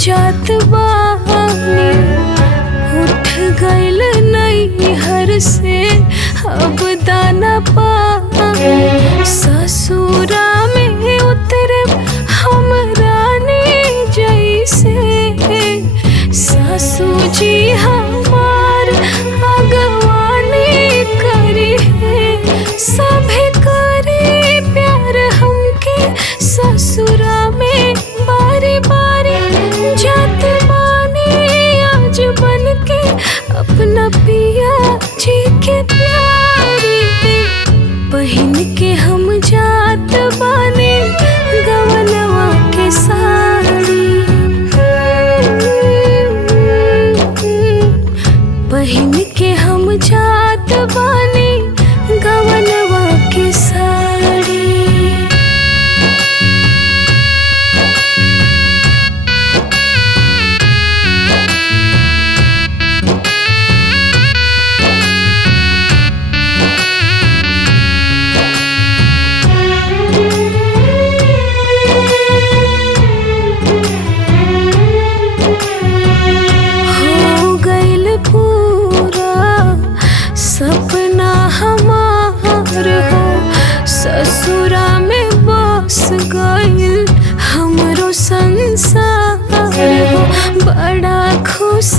जात बानी, उठ गइल नैहर से अब दाना पानी। ससुरा में उतरे हम रानी जैसे, सासू जी हमार अगवानी करी है। सभे करे प्यार हमके ससुरा में, बारी बारी जात बानी आज बन के अपना पिया जी के प्यारी। पहिन के हम जात बानी गवनवा के साड़ी, पहिन के हम जात बानी गवनवा के साड़ी। सपना हमार हो ससुरा में बस गइल हमरो संसार हो। बड़ा खुश